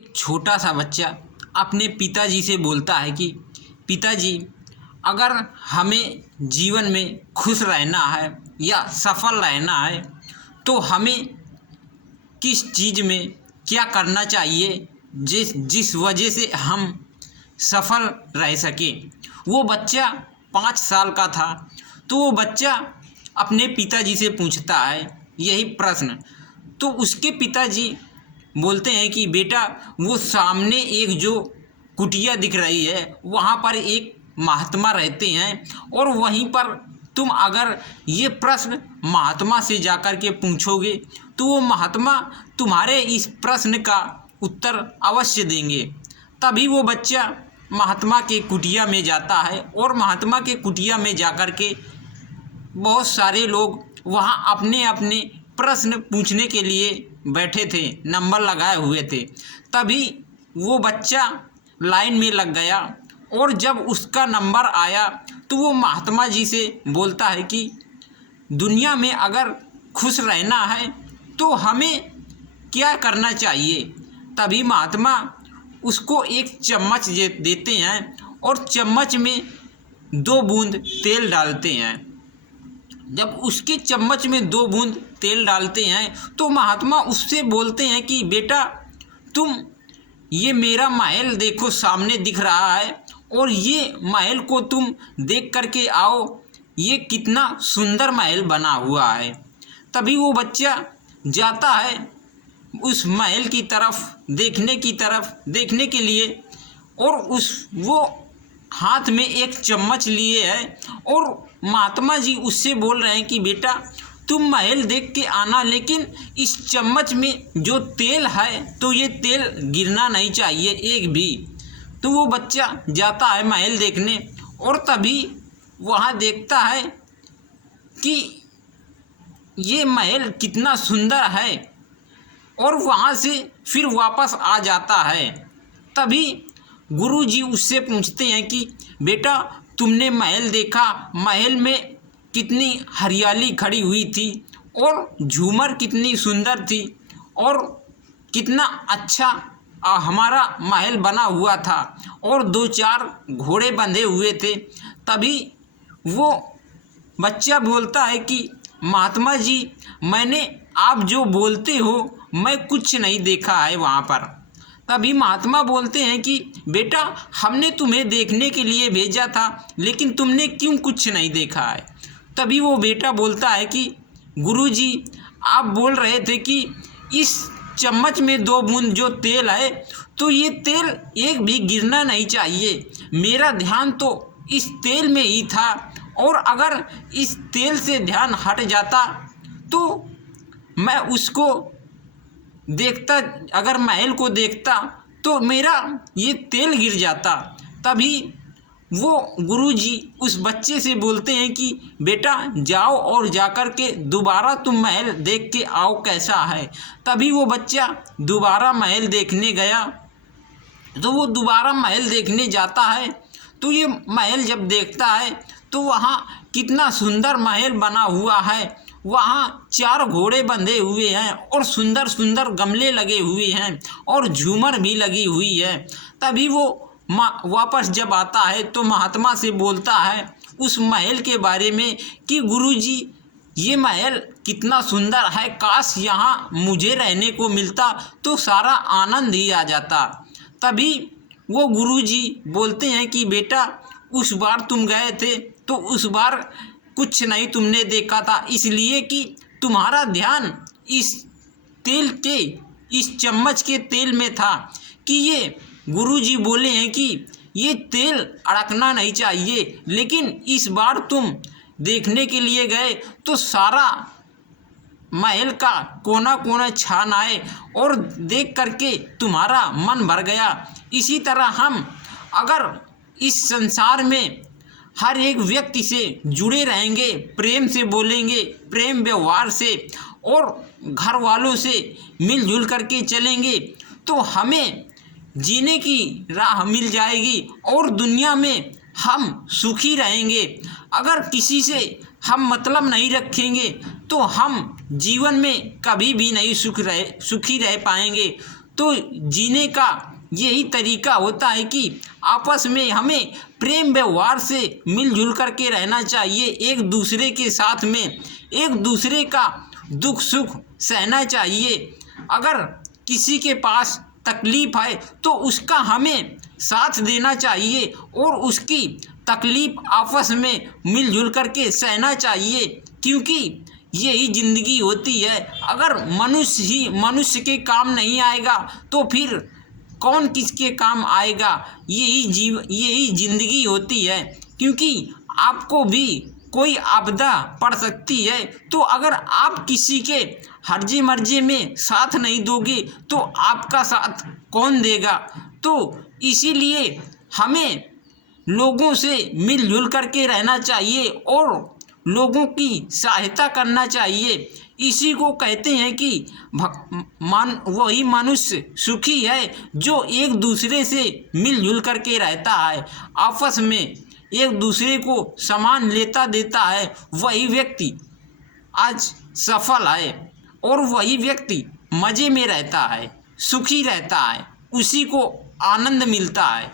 छोटा सा बच्चा अपने पिताजी से बोलता है कि पिताजी, अगर हमें जीवन में खुश रहना है या सफल रहना है तो हमें किस चीज़ में क्या करना चाहिए जिस जिस वजह से हम सफल रह सकें। वो बच्चा 5 साल का था। तो वो बच्चा अपने पिताजी से पूछता है यही प्रश्न। तो उसके पिताजी बोलते हैं कि बेटा, वो सामने एक जो कुटिया दिख रही है वहाँ पर एक महात्मा रहते हैं, और वहीं पर तुम अगर ये प्रश्न महात्मा से जाकर के पूछोगे तो वो महात्मा तुम्हारे इस प्रश्न का उत्तर अवश्य देंगे। तभी वो बच्चा महात्मा के कुटिया में जाता है, और महात्मा के कुटिया में जाकर के बहुत सारे लोग वहाँ अपने अपने प्रश्न पूछने के लिए बैठे थे, नंबर लगाए हुए थे। तभी वो बच्चा लाइन में लग गया, और जब उसका नंबर आया तो वो महात्मा जी से बोलता है कि दुनिया में अगर खुश रहना है तो हमें क्या करना चाहिए। तभी महात्मा उसको एक चम्मच देते हैं, और चम्मच में 2 बूंद तेल डालते हैं। जब उसके चम्मच में 2 बूंद तेल डालते हैं तो महात्मा उससे बोलते हैं कि बेटा, तुम ये मेरा महल देखो, सामने दिख रहा है, और ये महल को तुम देख करके आओ, ये कितना सुंदर महल बना हुआ है। तभी वो बच्चा जाता है उस महल की तरफ देखने के लिए, और वो हाथ में एक चम्मच लिए है, और महात्मा जी उससे बोल रहे हैं कि बेटा, तुम महल देख के आना, लेकिन इस चम्मच में जो तेल है तो ये तेल गिरना नहीं चाहिए एक भी। तो वो बच्चा जाता है महल देखने, और तभी वहाँ देखता है कि ये महल कितना सुंदर है, और वहाँ से फिर वापस आ जाता है। तभी गुरुजी उससे पूछते हैं कि बेटा, तुमने महल देखा, महल में कितनी हरियाली खड़ी हुई थी, और झूमर कितनी सुंदर थी, और कितना अच्छा हमारा महल बना हुआ था, और 2-4 घोड़े बंधे हुए थे। तभी वो बच्चा बोलता है कि महात्मा जी, मैंने आप जो बोलते हो मैं कुछ नहीं देखा है वहाँ पर। तभी महात्मा बोलते हैं कि बेटा, हमने तुम्हें देखने के लिए भेजा था, लेकिन तुमने क्यों कुछ नहीं देखा है। तभी वो बेटा बोलता है कि गुरुजी, आप बोल रहे थे कि इस चम्मच में 2 बूंद जो तेल है तो ये तेल एक भी गिरना नहीं चाहिए। मेरा ध्यान तो इस तेल में ही था, और अगर इस तेल से ध्यान हट जाता तो मैं उसको देखता, अगर महल को देखता तो मेरा ये तेल गिर जाता। तभी वो गुरुजी उस बच्चे से बोलते हैं कि बेटा, जाओ और जाकर के दोबारा तुम महल देख के आओ कैसा है। तभी वो बच्चा दोबारा महल देखने गया। तो वो दोबारा महल देखने जाता है, तो ये महल जब देखता है तो वहाँ कितना सुंदर महल बना हुआ है। वहाँ 4 घोड़े बंधे हुए हैं, और सुंदर सुंदर गमले लगे हुए हैं, और झूमर भी लगी हुई है। तभी वो वापस जब आता है तो महात्मा से बोलता है उस महल के बारे में कि गुरुजी, ये महल कितना सुंदर है, काश यहाँ मुझे रहने को मिलता तो सारा आनंद ही आ जाता। तभी वो गुरुजी बोलते हैं कि बेटा, उस बार तुम गए थे तो उस बार कुछ नहीं तुमने देखा था, इसलिए कि तुम्हारा ध्यान इस चम्मच के तेल में था, कि ये गुरुजी बोले हैं कि ये तेल अड़कना नहीं चाहिए। लेकिन इस बार तुम देखने के लिए गए तो सारा महल का कोना कोना छान आए, और देख करके तुम्हारा मन भर गया। इसी तरह हम अगर इस संसार में हर एक व्यक्ति से जुड़े रहेंगे, प्रेम से बोलेंगे, प्रेम व्यवहार से, और घर वालों से मिलजुल करके चलेंगे, तो हमें जीने की राह मिल जाएगी, और दुनिया में हम सुखी रहेंगे। अगर किसी से हम मतलब नहीं रखेंगे तो हम जीवन में कभी भी नहीं सुखी रह पाएंगे। तो जीने का यही तरीका होता है कि आपस में हमें प्रेम व्यवहार से मिलजुल करके रहना चाहिए। एक दूसरे के साथ में एक दूसरे का दुख सुख सहना चाहिए। अगर किसी के पास तकलीफ़ है तो उसका हमें साथ देना चाहिए और उसकी तकलीफ़ आपस में मिलजुल करके सहना चाहिए, क्योंकि यही ज़िंदगी होती है। अगर मनुष्य ही मनुष्य के काम नहीं आएगा तो फिर कौन किसके काम आएगा। यही ज़िंदगी होती है, क्योंकि आपको भी कोई आपदा पड़ सकती है, तो अगर आप किसी के हर्जे मर्जे में साथ नहीं दोगे तो आपका साथ कौन देगा। तो इसीलिए हमें लोगों से मिलजुल करके रहना चाहिए और लोगों की सहायता करना चाहिए। इसी को कहते हैं कि वही मनुष्य सुखी है जो एक दूसरे से मिलजुल करके रहता है, आपस में एक दूसरे को सामान लेता देता है। वही व्यक्ति आज सफल है और वही व्यक्ति मज़े में रहता है, सुखी रहता है, उसी को आनंद मिलता है।